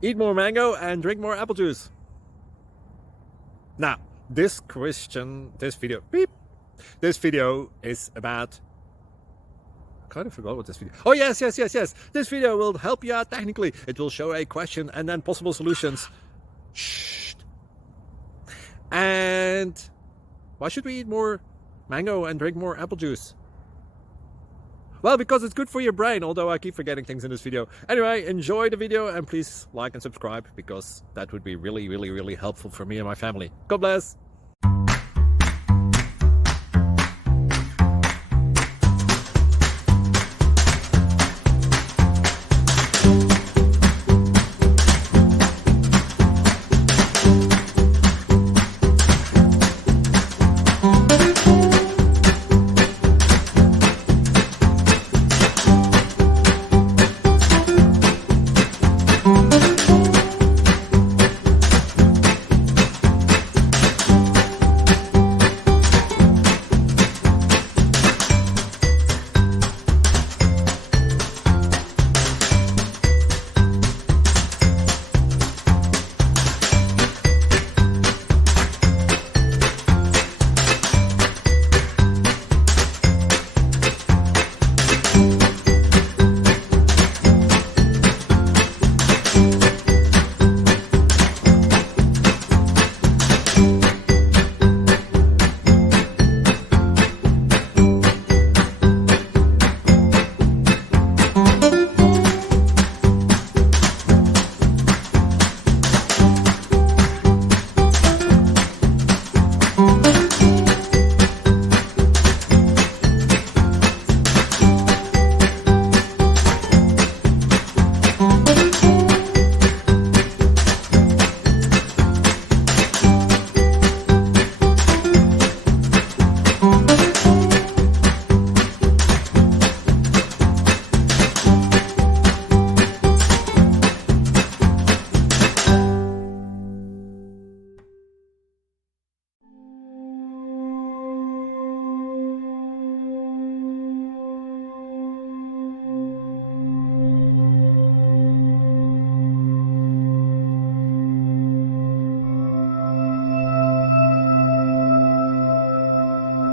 Eat more mango and drink more apple juice. Now, this video is about, I kind of forgot what this video. Oh, yes. This video will help you out technically. It will show a question and then possible solutions. Shh. And why should we eat more mango and drink more apple juice? Well, because it's good for your brain, although I keep forgetting things in this video. Anyway, enjoy the video and please like and subscribe, because that would be really helpful for me and my family. God bless!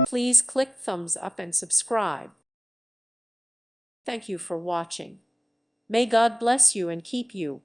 Please click thumbs up and subscribe. Thank you for watching. May God bless you and keep you.